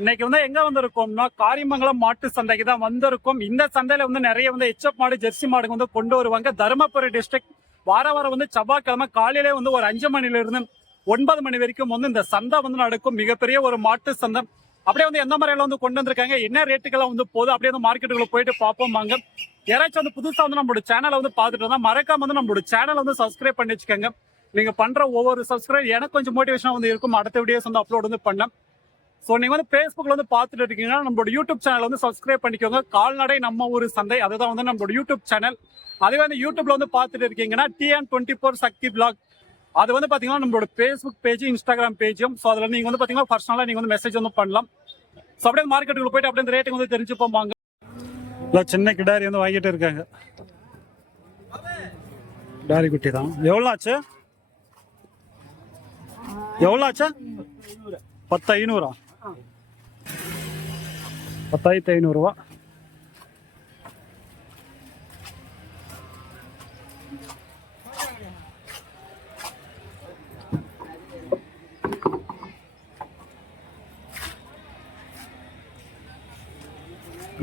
இன்னைக்கு வந்து எங்க வந்திருக்கோம்னா காரிமங்கலம் மாட்டு சந்தைக்கு தான் வந்திருக்கோம். இந்த சந்தையில வந்து நிறைய வந்து எச்எப் மாடு ஜெர்சி மாடு வந்து கொண்டு வருவாங்க. தருமபுரி டிஸ்ட்ரிக்ட் வார வாரம் வந்து செவ்வாய்க்கிழமை காலையிலே வந்து ஒரு அஞ்சு மணில இருந்து ஒன்பது மணி வரைக்கும் வந்து இந்த சந்தை வந்து நடக்கும். மிகப்பெரிய ஒரு மாட்டு சந்தை. அப்படியே வந்து எந்த மாதிரிலாம் வந்து கொண்டு வந்திருக்காங்க? என்ன ரேட்டுக்கெல்லாம் வந்து போகுது? அப்படியே வந்து மார்க்கெட்டுக்குள்ள போயிட்டு பார்ப்போம் வாங்க. யாராச்சும் வந்து புதுசா வந்து நம்மளோட சேனலை வந்து பார்த்துட்டு இருந்தா மறக்காம வந்து நம்மளோட சேனலை வந்து சப்ஸ்கிரைப் பண்ணி வச்சுக்கோங்க நீங்க பண்ற ஒவ்வொரு சப்ஸ்கிரைப் எனக்கு கொஞ்சம் மோட்டிவேஷனா வந்து இருக்கும். அடுத்த வீடியோஸ் வந்து அப்லோட் வந்து பண்ணேன் ஸோ நீங்கள் வந்து ஃபேஸ்புக்கில் வந்து பார்த்துட்டு இருக்கீங்கன்னா நம்மளோட யூடியூப் சேனல் வந்து சப்ஸ்கிரைப் பண்ணிக்கோங்க. கால்நடை நம்ம ஊர் சந்தை அதுதான் வந்து நம்மளோட யூடியூப் சேனல் அதே வந்து யூடியூப்ல வந்து பார்த்துட்டு இருக்கீங்கன்னா TN twenty four Shakti black அது வந்து பார்த்தீங்கன்னா நம்மளோட ஃபேஸ்புக் பேஜ் இன்ஸ்டாகிராம் பேஜும் ஸோ அதில் நீங்கள் வந்து பார்த்தீங்கன்னா பர்சனலாக நீங்கள் வந்து மெசேஜ் வந்து பண்ணலாம். ஸோ அப்படியே மார்க்கெட்டுக்குள்ள போயிட்டு அப்படியே இந்த ரேட்டுக்கு வந்து தெரிஞ்சுப்போம் வாங்க. இல்லை சின்ன கிடாரி வந்து வாங்கிட்டு இருக்காங்க. கிடாரி குட்டி தான். எவ்வளோ ஆச்சு? எவ்வளோ ஆச்சு? பத்து ஐநூறா? பத்தாயிரத்தி ஐநூறுரூவா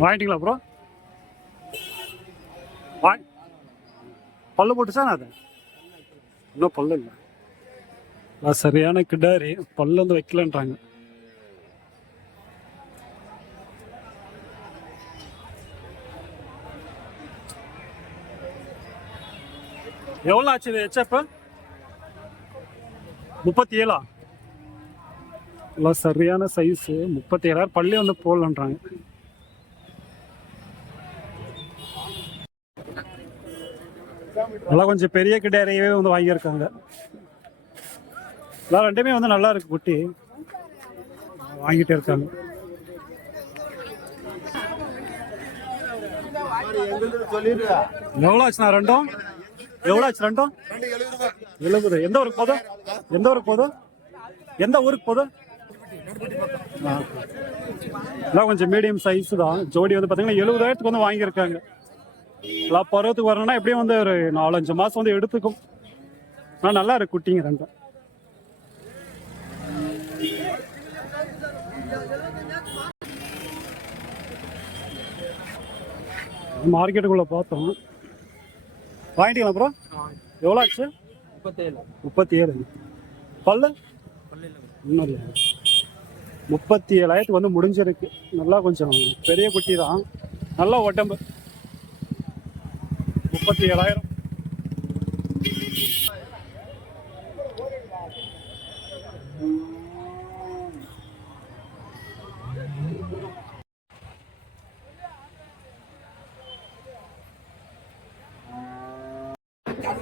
வாங்கிட்டீங்களா ப்ரோ வா பல்லு போட்டுச்சா அது? இன்னும் பல்லு இல்லை. சரியான கிடாரி பல்லு வந்து வைக்கலன்றாங்க. எவ்வளோ ஆச்சு இது ஹெச்எப் முப்பத்தி ஏழா நல்லா சரியான சைஸு முப்பத்தி ஏழாயிரம் பள்ளி வந்து போடலன்றாங்க. நல்லா கொஞ்சம் பெரிய கிடாரியவே வந்து வாங்கியிருக்காங்க. எல்லாம் ரெண்டுமே வந்து நல்லா இருக்கு குட்டி. வாங்கிட்டே இருக்காங்க. எவ்வளோ ஆச்சுண்ணா ரெண்டும்? எவ்வளோ ஆச்சு ரெண்டும்? எழுபது. எந்த ஊருக்கு போதும் எந்த ஊருக்கு போதும் எந்த ஊருக்கு போதும் எல்லாம் கொஞ்சம் மீடியம் சைஸ் தான். ஜோடி வந்து பார்த்தீங்கன்னா எழுபதாயிரத்துக்கு வந்து வாங்கியிருக்காங்க. எல்லாம் பருவத்துக்கு வரணும்னா எப்படியும் வந்து ஒரு நாலஞ்சு மாதம் வந்து எடுத்துக்கும். ஆனால் நல்லா இருக்கு குட்டிங்க ரெண்டும். மார்க்கெட்டுக்குள்ளே பார்த்தோம். வாங்கிட்டீங்களா அப்புறம் எவ்வளோ ஆச்சு முப்பத்தேழு. முப்பத்தி ஏழு பல்லு? இன்னும் இல்லை முப்பத்தி ஏழாயிரத்துக்கு வந்து முடிஞ்சிருக்கு. நல்லா கொஞ்சம் பெரிய குட்டி தான். நல்ல உடம்பு. முப்பத்தி ஏழாயிரம்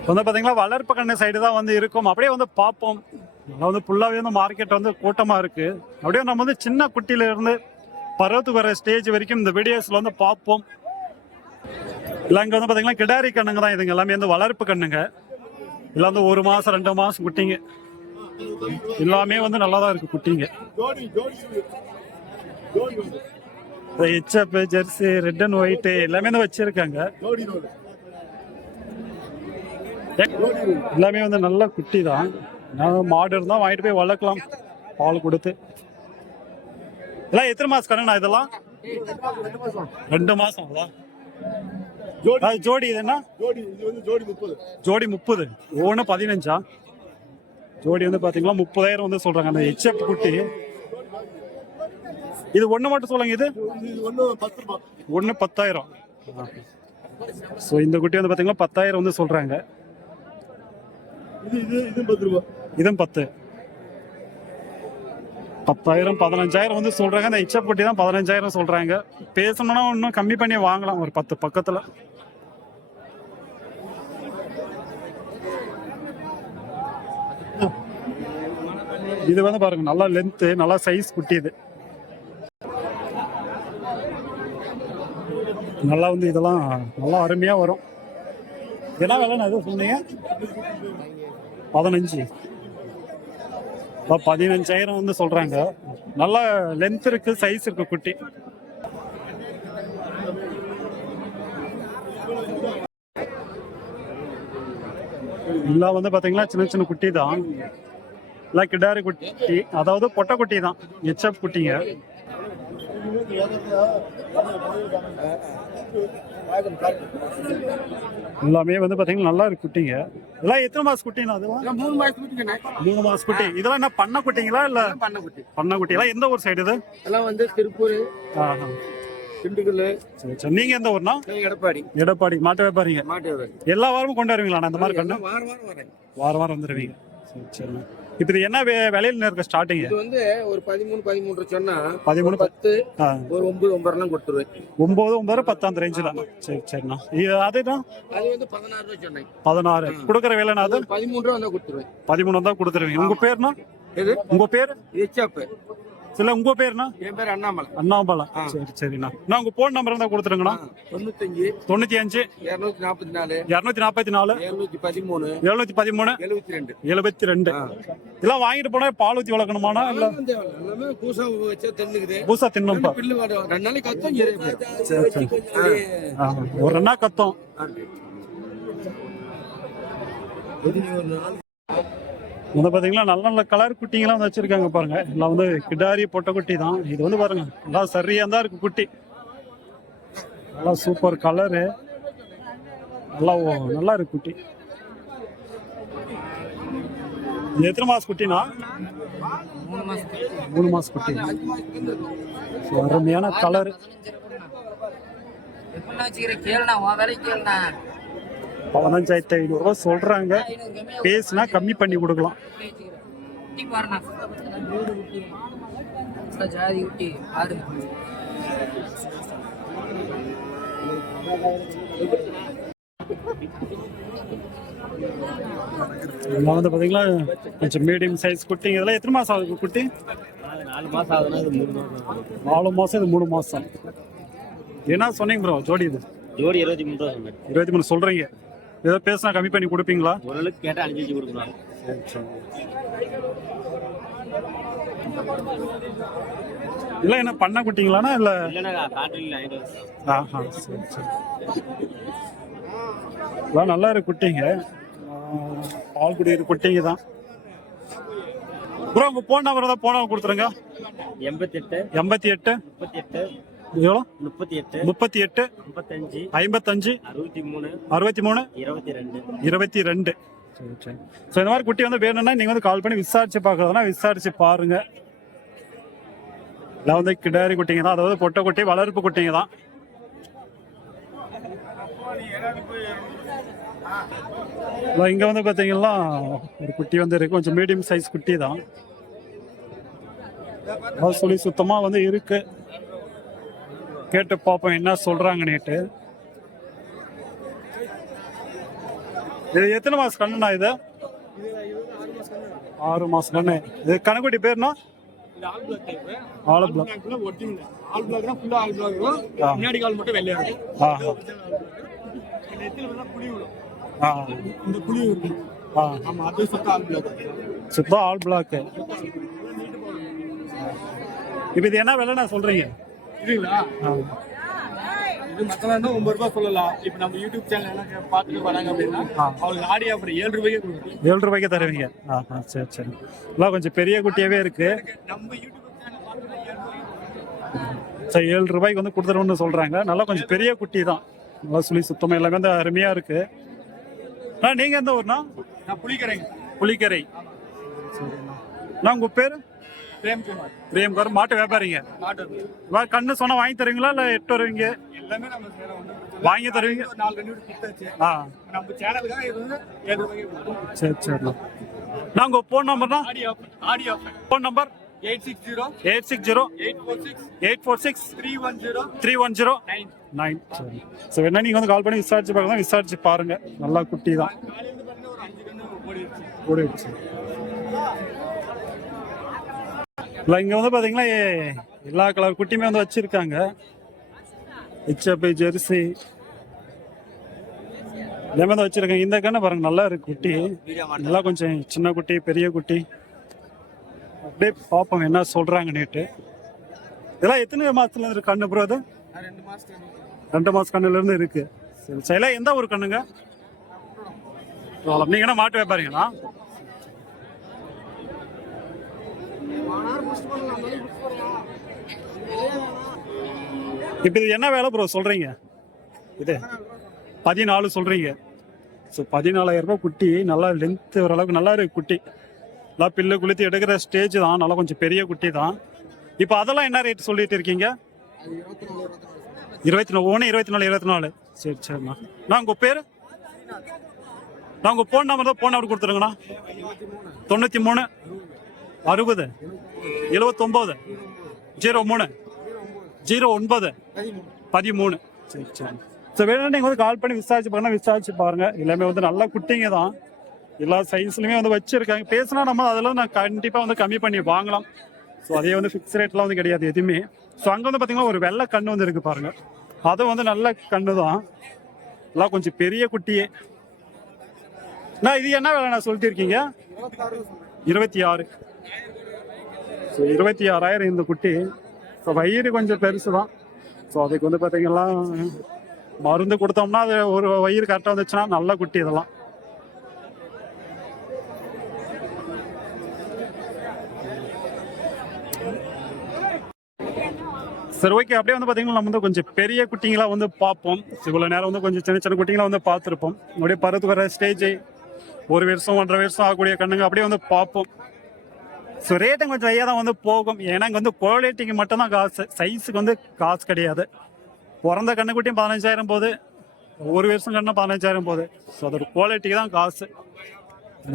வந்து பார்த்தீங்கன்னா வளர்ப்பு கண்ணு சைடு தான் வந்து இருக்கும். அப்படியே வந்து பார்ப்போம். வந்து ஃபுல்லாகவே வந்து மார்க்கெட் வந்து கூட்டமாக இருக்கு. அப்படியே நம்ம வந்து சின்ன குட்டியிலேருந்து பருவத்துக்கு வர ஸ்டேஜ் வரைக்கும் இந்த வீடியோஸில் வந்து பார்ப்போம். இல்லை இங்கே வந்து பார்த்தீங்கன்னா கிடாரி கண்ணுங்க தான் இதுங்க. எல்லாமே வந்து வளர்ப்பு கண்ணுங்க. இல்லை வந்து ஒரு மாதம் ரெண்டு மாதம் குட்டிங்க. எல்லாமே வந்து நல்லா தான் இருக்கு குட்டிங்க. HF jersey red and white எல்லாமே வந்து வச்சிருக்காங்க. எல்லாமே வந்து நல்ல குட்டி தான். நான் மாடு இருந்தா வாங்கிட்டு போய் வளர்க்கலாம். பால் கொடுத்து. எல்லாம் எத்தனை மாசம் கண்ணா இதெல்லாம்? ரெண்டு மாசம். அதான் அது ஜோடி இது என்ன? ஜோடி. ஜோடி முப்பது. ஜோடி முப்பது. ஒவ்வொன்று பதினஞ்சா? ஜோடி வந்து பாத்தீங்கன்னா முப்பதாயிரம் வந்து சொல்றாங்க. அந்த ஹெச்எப் குட்டி. இது ஒண்ணு மட்டும் சொல்லுங்க இது. இது ஒன்று ஒன்று பத்தாயிரம். ஸோ இந்த குட்டி வந்து பாத்தீங்கன்னா பத்தாயிரம் வந்து சொல்றாங்க. இது இது இது பத்து ரூபா. இதுவும் பத்து. பத்தாயிரம் பதினஞ்சாயிரம் வந்து சொல்றாங்க. அந்த இச்சப்பட்டி தான் பதினஞ்சாயிரம் சொல்றாங்க. பேசணும்னா இன்னும் கம்மி பண்ணி வாங்கலாம். ஒரு பத்து பக்கத்துல. இது வந்து பாருங்க நல்லா லென்த்து நல்லா சைஸ் குட்டி இது. நல்லா வந்து இதெல்லாம் நல்லா அருமையா வரும். என்ன விலைன்னு எதுவும் சொன்னீங்க? பதினஞ்சு. இப்போ பதினஞ்சாயிரம் வந்து சொல்றாங்க. நல்லா லென்த் இருக்கு சைஸ் இருக்கு குட்டி. எல்லாம் வந்து பாத்தீங்கன்னா சின்ன சின்ன குட்டி தான் எல்லாம் கிடாரி குட்டி. அதாவது பொட்டை குட்டி தான் ஹெச்எஃப் குட்டிங்க. எல்லாமே வந்து பாத்தீங்கன்னா நல்லா இருக்கு குட்டிங்க. இதெல்லாம் எத்தனை மாசம் குட்டினா அதெல்லாம்? மூணு மாசத்துக்கு குட்டிங்கண்ணே. மூணு மாசம் குட்டி. இதெல்லாம் என்ன பண்ண குட்டிங்களா இல்ல பண்ண குட்டி. பண்ண குட்டி? எல்லாம் எந்த ஊர் சைடு இது? எல்லாம் வந்து திருப்பூர். திண்டுக்கல் நீங்க எந்த ஊர்னா எடப்பாடி. எடப்பாடி மாட்டு வியாபாரிங்க. மாட்டு வியாபாரி. எல்லா வாரமும் கொண்டு வருவீங்களா அந்த மாதிரி கண்ணு வாரம் வாரம் வரேன். வாரம் வாரம் வந்துடுவீங்க சரி சரி இப்போ இது என்ன விலையில இருக்க ஸ்டார்டிங் இது வந்து ஒரு பதிமூணு பதிமூன்று சொன்னா பதிமூணு பத்து. ஒரு ஒன்பது ஒன்பதுலாம் கொடுத்துருவேன். ஒன்பது ஒன்பது பத்து அந்த ரேஞ்சு தான் சரி சரிண்ணா. இது அதுதான் அது வந்து பதினாறு ரூபாய் சொன்னேன். பதினாறு. கொடுக்குற விலைனா அது? பதிமூணு ரூபா வந்தா கொடுத்துருவேன். பதிமூணு தான் கொடுத்துருவீங்க. உங்க பேர்னா உங்க பேர்? எச்சாப்பு. இல்ல உங்க பேர்னா? என் பேர் அண்ணாமலை. அண்ணாமலை. சரி சரிண்ணா. நான் உங்க போன் நம்பர் இருந்தா கொடுத்துருங்கண்ணா. தொண்ணூத்தஞ்சு தொண்ணூத்தி அஞ்சு இருநூத்தி நாற்பத்தி நாலு இருநூத்தி நாற்பத்தி நாலு எழுநூத்தி பதிமூணு எழுநூத்தி பதிமூணு எழுபத்தி ரெண்டு. எழுபத்தி ரெண்டு. இதெல்லாம் வாங்கிட்டு போனா பால் ஊத்தி வளர்க்கணுமாண்ணா இல்ல? பூசா வச்சா தென்னுக்குது. பூசா வாடும் ரெண்டு நாளைக்கு கத்தம் ஒரு ரெண்டா கத்தம். வந்து பார்த்தீங்கன்னா நல்ல நல்ல கலர் குட்டிங்கெல்லாம் வந்து வச்சுருக்காங்க பாருங்க. எல்லாம் வந்து கிடாரி பொட்டை குட்டி தான். இது வந்து பாருங்க நல்லா சரியாக தான் இருக்குது குட்டி. நல்லா சூப்பர் கலரு நல்லா ஓ- நல்லா இருக்கு குட்டி. இது எத்தனை மாசம் குட்டினா? மூணு மாசம் குட்டி. So, அருமையான கலர் பதினஞ்சாயிரத்தி ஐநூறு ரூபாய் சொல்றாங்க. பேசுனா கம்மி பண்ணி கொடுக்கலாம். இதெல்லாம் வந்து பாத்தீங்களா கொஞ்சம் மீடியம் சைஸ் குட்டிங்க இதெல்லாம் எத்தனை மாசம் ஆகுது குட்டி? நாலு மாசம் ஆகுதுன்னா இது மூணு மாசம். நாலு மாசம் இது மூணு மாசம் என்ன சொன்னீங்க ப்ரோ ஜோடி இது? ஜோடி இருபத்தி மூணு ரூபா இருபத்தி மூணு சொல்றீங்க. ஏதோ பேசினா கம்மி பண்ணி கொடுப்பீங்களா? ஓரளவுக்கு கேட்டா அஞ்சு அஞ்சு கொடுக்கணும் இல்ல என்ன பண்ண குட்டிங்களானா இல்ல? காட்டுல ஆஹா சரி சரி. எல்லாம் நல்லா இருக்கு குட்டிங்க. பால் குடிக்கிற குட்டிங்க தான். ப்ரோ உங்க போன் நம்பர் தான் போன கொடுத்துருங்க. எண்பத்தெட்டு எண்பத்தி எட்டு முப்பத்தி எட்டு எவ்வளோ? முப்பத்தி எட்டு முப்பத்தி எட்டு முப்பத்தஞ்சு ஐம்பத்தஞ்சு அறுபத்தி மூணு அறுபத்தி மூணு இருபத்தி ரெண்டு. இருபத்தி ரெண்டு. சரி சரி. ஸோ இந்த மாதிரி குட்டி வந்து வேணும்னா நீங்கள் வந்து கால் பண்ணி விசாரிச்சு பார்க்கறதுனா விசாரிச்சு பாருங்க. எல்லாம் வந்து கிடாரி குட்டிங்க தான். அதாவது பொட்டை குட்டி வளர்ப்பு குட்டிங்க தான். இங்க வந்து பாத்தீங்கன்னா ஒரு குட்டி வந்து இருக்கு. கொஞ்சம் மீடியம் சைஸ் குட்டி தான். சொல்லி சுத்தமா வந்து இருக்கு. கேட்டு பார்ப்போம் என்ன சொல்றாங்க நேட்டு இது எத்தனை மாசம் கண்ணுண்ணா இது? ஆறு மாசம் கண்ணு. இது கணக்குட்டி பேர்னா ஆல் பிளாக். ஆல் பிளாக்னா ஃபுல்லா ஆல் பிளாக் முன்னாடி கால் மட்டும் வெள்ளையா இருக்கும் நெத்தில வந்து புளி ஆ. இந்த புளி ஆ. ஆமா அது சுத்தம் ஆல் பிளாக் சுத்தம் ஆல் பிளாக் இப்போ இது என்ன விலைண்ணா சொல்றீங்க? இதுங்களா ஆ. இது மத்தவங்க ஒன்பது ரூபாய் சொல்லலாம். இப்ப நம்ம யூடியூப் சேனல் எல்லாம் பார்த்துட்டு வராங்க அப்படின்னா ஆ. அவங்களுக்கு ஆடி அப்புறம் ஏழு ரூபாய்க்கே ஏழு ரூபாய்க்கு தருவீங்க. ஆஹா சரி சரி. எல்லாம் கொஞ்சம் பெரிய குட்டியாவே இருக்கு. நம்ம யூடியூப் சேனல் பார்த்துட்டு சரி ஏழு ரூபாய்க்கு வந்து கொடுத்துருவோம்னு சொல்றாங்க. நல்லா கொஞ்சம் பெரிய குட்டி தான். நல்லா சுழி சுத்தமா எல்லாமே வந்து அருமையா இருக்கு. ஆ நீங்க எந்த ஊர்னா நான் புளிக்கரைங்க. புலிக்கரை சரிண்ணா நான் உங்க பேரு? பிரேம்குமார் பிரியம்கார் மாட்டு வியாபாரிங்க. மாட்டு கண்ணு சொன்னா வாங்கி தருவீங்களா இல்ல எட்டு வருவீங்க? எல்லாமே நம்ம வாங்கி தருவீங்க? நாலு ஆ. நம்ம சேனலுக்காக இது சரி சரிண்ணா நான் உங்க phone நம்பர்னா Aadi offer Aadi offer phone number eight six zero. Eight six zero. Eight four six. Eight four six. Three one zero. Three one zero. Nine. Nine. சரி. ஸோ என்ன நீங்கள் வந்து கால் பண்ணி விசாரிச்சு பார்க்கலாம். விசாரிச்சு பாருங்க. நல்லா குட்டி தான் ஓடிடுச்சு. இல்லை இங்கே வந்து பார்த்தீங்கன்னா ஏ- எல்லா கலர் குட்டியுமே வந்து வச்சுருக்காங்க. ஹெச்எப்பி ஜெர்சி எல்லாமே வந்து வச்சுருக்காங்க. இந்த கண்ணு பாருங்கள் நல்லா இருக்குது குட்டி. நல்லா கொஞ்சம் சின்ன குட்டி பெரிய குட்டி. அப்படியே பார்ப்போம் என்ன சொல்கிறாங்க நேற்று இதெல்லாம் எத்தனை மாதத்துல இருக்கு கண்ணு ப்ரோ அது? ரெண்டு மாதம் ரெண்டு இருக்குது சரி சைலா எந்த ஒரு கண்ணுங்க? நீங்கள் என்ன மாட்டு வியாபாரிங்களா? இப்போ இது என்ன வேலை ப்ரோ சொல்கிறீங்க இது பதினாலு சொல்கிறீங்க ஸோ பதினாலாயிரம் ரூபாய் குட்டி நல்லா லென்த்து ஓரளவுக்கு நல்லா இருக்குது குட்டி. நல்லா பில்லு குளித்து எடுக்கிற ஸ்டேஜ் தான். நல்லா கொஞ்சம் பெரிய குட்டி தான். இப்போ அதெல்லாம் என்ன ரேட் சொல்லிட்டு இருக்கீங்க? இருபத்தி நாலு ஒன்று இருபத்தி நாலு இருபத்தி நாலு. சரி சரிண்ணா நான் உங்கள் பேர்? நான் உங்கள் ஃபோன் நம்பர் தான் ஃபோன் நம்பர் கொடுத்துருங்கண்ணா. தொண்ணூற்றி மூணு. அறுபது எழுபத்தொம்போது ஜீரோ மூணு ஜீரோ ஒன்பது பதிமூணு. சரி சரி. ஸோ வேணும் நீங்கள் வந்து கால் பண்ணி விசாரிச்சு பாருங்க விசாரிச்சு பாருங்க. எல்லாமே வந்து நல்ல குட்டிங்க தான். எல்லா சைஸ்லையுமே வந்து வச்சிருக்காங்க. பேசினா நம்ம அதெல்லாம் நான் கண்டிப்பாக வந்து கம்மி பண்ணி வாங்கலாம். ஸோ அதே வந்து ஃபிக்ஸ் ரேட்லாம் வந்து கிடையாது எதுவுமே. ஸோ அங்கே வந்து பார்த்தீங்கன்னா ஒரு வெள்ளை கண்ணு வந்து இருக்கு பாருங்க. அது வந்து நல்ல கண்ணு தான். எல்லாம் கொஞ்சம் பெரிய குட்டியே. நான் இது என்ன வேலை நான் சொல்லிட்டு இருக்கீங்க? இருபத்தி ஆறு ஸோ இருபத்தி ஆறாயிரம் இந்த குட்டி. ஸோ வயிறு கொஞ்சம் பெருசு தான் ஸோ அதுக்கு வந்து பார்த்தீங்கன்னா மருந்து கொடுத்தோம்னா அது ஒரு வயிறு கரெக்டாக வந்துச்சுன்னா நல்ல குட்டி இதெல்லாம். சரி ஓகே அப்படியே வந்து பார்த்தீங்கன்னா நம்ம வந்து கொஞ்சம் பெரிய குட்டிங்களாக வந்து பார்ப்போம். இவ்வளோ நேரம் வந்து கொஞ்சம் சின்ன சின்ன குட்டிங்களாக வந்து பார்த்துருப்போம். அப்படியே பருத்து வர ஸ்டேஜ் ஒரு வருஷம் ஒன்றரை வருஷம் ஆகக்கூடிய கண்ணுங்க அப்படியே வந்து பார்ப்போம். ஸோ ரேட்டும் கொஞ்சம் ஐயா தான் வந்து போகும். ஏன்னா இங்கே வந்து குவாலிட்டிக்கு மட்டும்தான் காசு. சைஸுக்கு வந்து காசு கிடையாது. பிறந்த கண்ணுக்குட்டியும் பதினஞ்சாயிரம் போகுது. ஒரு வருஷம் கண்ணு பதினஞ்சாயிரம் போகுது. ஸோ அதோட குவாலிட்டிக்கு தான் காசு.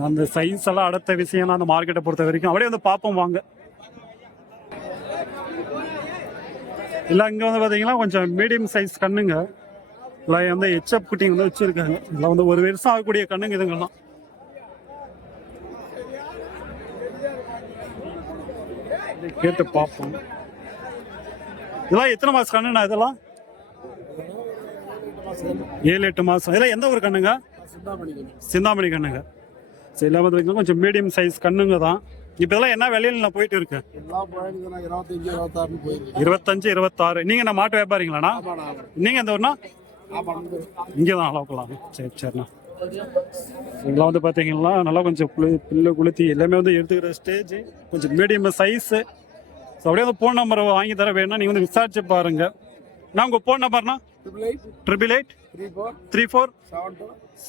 அந்த சைஸ் எல்லாம் அடுத்த விஷயம்லாம் அந்த மார்க்கெட்டை பொறுத்த வரைக்கும் அப்படியே வந்து பார்ப்போம் வாங்க. இல்லை இங்கே வந்து பார்த்தீங்கன்னா கொஞ்சம் மீடியம் சைஸ் கண்ணுங்க. இல்லை வந்து ஹெச்அப் குட்டிங்க வந்து வச்சுருக்காங்க. இல்லை வந்து ஒரு வருஷம் ஆகக்கூடிய கண்ணுங்க இதுங்கெல்லாம். கேட்டு பார்ப்போம். இதெல்லாம் எத்தனை மாசம் கண்ணுண்ணா இதெல்லாம்? ஏழு எட்டு மாசம். இதெல்லாம் எந்த ஒரு கண்ணுங்க? சிந்தாமணி கண்ணுங்க. சரி இல்லாமல் கொஞ்சம் மீடியம் சைஸ் கண்ணுங்க தான். இப்போ இதெல்லாம் என்ன விலையில நான் போயிட்டு இருக்கு இருபத்தஞ்சு இருபத்தாறு. நீங்க என்ன மாட்டு வியாபாரிங்களாண்ணா? நீங்க எந்த ஊர்னா இங்கே தான் அளவுக்கலாம் சரி சரிண்ணா. இதெல்லாம் வந்து பார்த்தீங்கன்னா நல்லா கொஞ்சம் குளி பில்லு குளுத்தி எல்லாமே வந்து எடுத்துக்கிற ஸ்டேஜ் கொஞ்சம் மீடியம் சைஸு ஸோ அப்படியே வந்து ஃபோன் நம்பர் வாங்கி தர வேணும்னா நீங்கள் வந்து விசாரிச்சு பாருங்க. நான் உங்கள் phone நம்பர்னா triple eight triple eight three four three four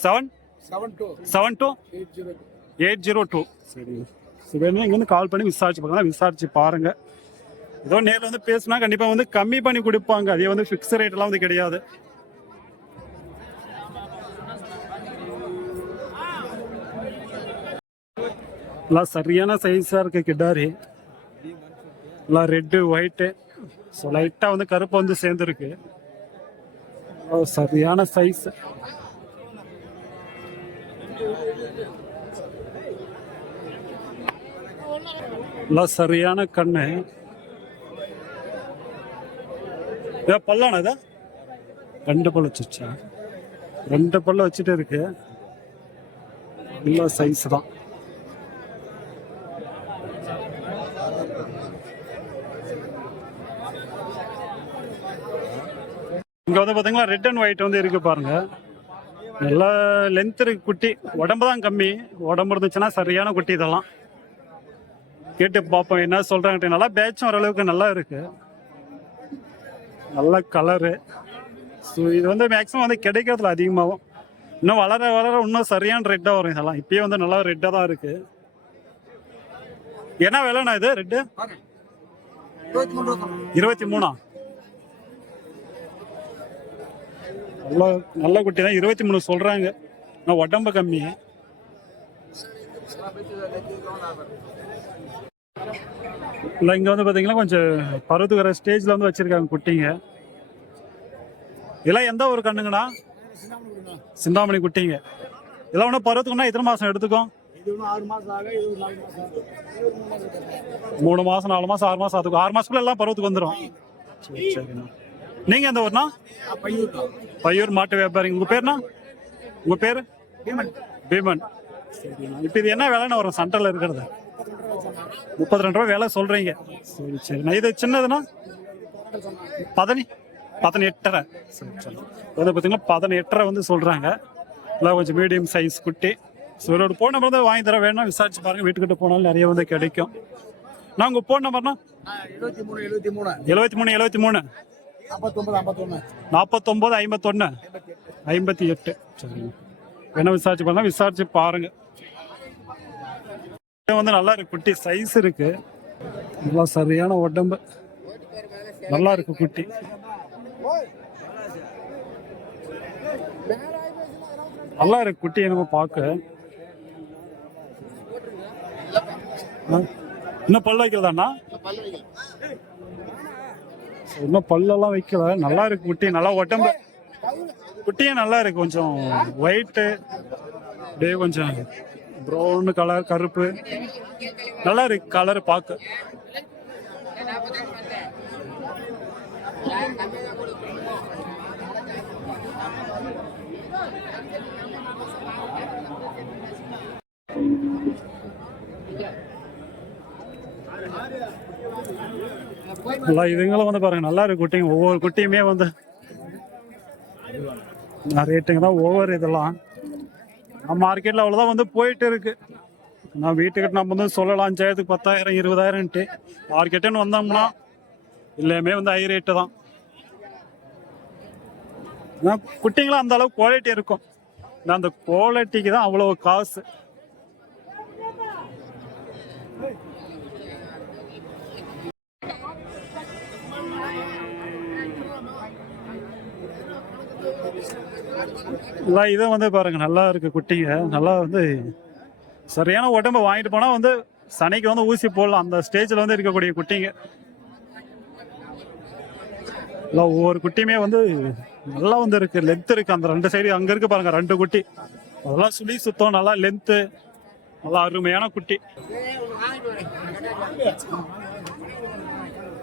seven seven two seven two eight zero eight zero two சரி ஸோ வேணும் இங்கே வந்து கால் பண்ணி விசாரிச்சு பார்க்கலாம் விசாரிச்சு பாருங்க. ஏதோ நேரில் வந்து பேசுனா கண்டிப்பாக வந்து கம்மி பண்ணி கொடுப்பாங்க. அதே வந்து ஃபிக்ஸ் ரேட்லாம் வந்து கிடையாது. எல்லாம் சரியான சைஸாக இருக்குது கிட்டாரி எல்லாம் ரெட்டு ஒயிட்டு ஸோ லைட்டாக வந்து கருப்பு வந்து சேர்ந்துருக்கு. சரியான சைஸ் எல்லாம் சரியான கண்ணு. ஏ பல்லான இதா? ரெண்டு பல்லு வச்சுச்சா ரெண்டு பல்லு வச்சுட்டு இருக்கு. எல்லாம் சைஸ் தான். இங்க வந்து பாத்தீங்களா ரெட் அண்ட் ஒயிட் வந்து இருக்கு பாருங்க. நல்லா லென்த் இருக்கு குட்டி. உடம்பு தான் கம்மி. உடம்பு இருந்துச்சுன்னா சரியான குட்டி இதெல்லாம். கேட்டு பார்ப்போம் என்ன சொல்றாங்க நல்லா பேச்சும் ஓரளவுக்கு நல்லா இருக்கு. நல்ல கலரு ஸோ இது வந்து மேக்ஸிமம் வந்து கிடைக்கிறதுல அதிகமாகும் இன்னும் வளர வளர இன்னும் சரியான ரெட்டாக வரும் இதெல்லாம். இப்பயே வந்து நல்லா ரெட்டாக தான் இருக்கு. என்ன விலைண்ணா இது? ரெட்டு இருபத்தி மூணு? அவ்வளோ நல்ல குட்டி தான் இருபத்தி மூணு சொல்கிறாங்க ஆனால் உடம்பு கம்மி. இல்லை இங்கே வந்து பார்த்தீங்கன்னா கொஞ்சம் பருவத்துக்கிற ஸ்டேஜில் வந்து வச்சுருக்காங்க குட்டிங்க. இதெல்லாம் எந்த ஒரு கண்ணுங்கண்ணா? சிந்தாமணி குட்டிங்க. இதெல்லாம் ஒன்றும் பருவத்துக்குன்னா எத்தனை மாதம் எடுத்துக்கும்? மூணு மாதம் நாலு மாதம் ஆறு மாதம் அதுக்கும் ஆறு மாதத்துக்குள்ள எல்லாம் பருவத்துக்கு வந்துடும் சரி சரிண்ணா. நீங்கள் எந்த ஊர்னா பையூர் மாட்டு வியாபாரி. உங்கள் பேர்னா உங்கள் பேர்? பீமன். சரிண்ணா. இப்போ இது என்ன விலைன்னு வரும்? சண்டல இருக்கிறது. முப்பத்தி ரெண்டு ரூபா விலை சொல்கிறீங்க சரி சரிண்ணா. இது சின்னதுன்னா பதினி பதினெட்டரை. சரி சரி வந்து பார்த்தீங்கன்னா பதினெட்டரை வந்து சொல்கிறாங்க இல்லை கொஞ்சம் மீடியம் சைஸ் குட்டி. ஸோ ஒரு ஃபோன் நம்பர் வந்து வாங்கி தர வேணும் விசாரிச்சு பாருங்க. வீட்டுக்கிட்ட போனாலும் நிறைய வந்து கிடைக்கும். நான் உங்கள் ஃபோன் நம்பர்னா எழுபத்தி மூணு எழுபத்தி மூணு. எழுபத்தி மூணு எழுபத்தி மூணு. நாற்பத்தொம்போது ஐம்பத்தொன்று ஐம்பத்தி எட்டு. சரிங்க. என்ன விசாரிச்சு பண்ணலாம் விசாரிச்சு பாருங்க. வந்து நல்லா இருக்கு. குட்டி சைஸ் இருக்கு. நல்லா சரியான உடம்பு. நல்லா இருக்கு குட்டி. நல்லா இருக்கு குட்டி நம்ம பார்க்க. இன்னும் பல் வைக்கலதாண்ணா? இன்னும் பல்லெல்லாம் வைக்கல. நல்லா இருக்கு குட்டி நல்லா உடம்பு. குட்டியும் நல்லா இருக்கு. கொஞ்சம் ஒயிட்டு அப்படியே கொஞ்சம் ப்ரௌன் கலர் கருப்பு. நல்லா இருக்கு கலர் பார்க்க நல்லா இதுங்களும் வந்து பாருங்க நல்லா இருக்கு குட்டிங்க. ஒவ்வொரு குட்டியுமே வந்து ரேட்டுங்க தான் ஒவ்வொரு இதெல்லாம். மார்க்கெட்டில் அவ்வளோதான் வந்து போயிட்டு இருக்கு. நான் வீட்டுக்கிட்ட நம்ம வந்து சொல்லலாம் அஞ்சாயிரத்துக்கு பத்தாயிரம் இருபதாயிரம்ட்டு மார்க்கெட்டுன்னு வந்தோம்னா எல்லாமே வந்து ஹை ரேட்டு தான். குட்டிங்களாம் அந்த அளவுக்கு குவாலிட்டி இருக்கும். அந்த குவாலிட்டிக்கு தான் அவ்வளோ காசு. இல்லை இதை வந்து பாருங்க நல்லா இருக்கு குட்டிங்க. நல்லா வந்து சரியான உடம்ப வாங்கிட்டு போனா வந்து சனைக்கு வந்து ஊசி போடலாம். அந்த ஸ்டேஜ்ல வந்து இருக்கக்கூடிய குட்டிங்க. இல்லை ஒவ்வொரு குட்டியுமே வந்து நல்லா வந்து இருக்கு. லென்த் இருக்கு. அந்த ரெண்டு சைடு அங்க இருக்கு பாருங்க ரெண்டு குட்டி. அதெல்லாம் சுழி சுத்தம் நல்லா லென்த்து நல்லா அருமையான குட்டி.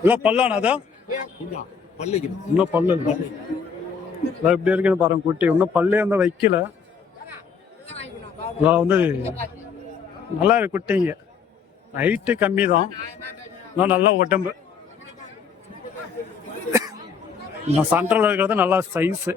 இல்லை பல்லானா அதான் இன்னும் பல்லு இல்லை. அதான் இப்படி இருக்குன்னு பாருங்க குட்டி. இன்னும் பல்லே வந்து வைக்கல. அதான் வந்து நல்லா இருக்கு குட்டிங்க ஹைட்டு கம்மி தான் நல்லா உடம்பு. நான் சென்ட்ரல் இருக்கிறது நல்லா சைஸு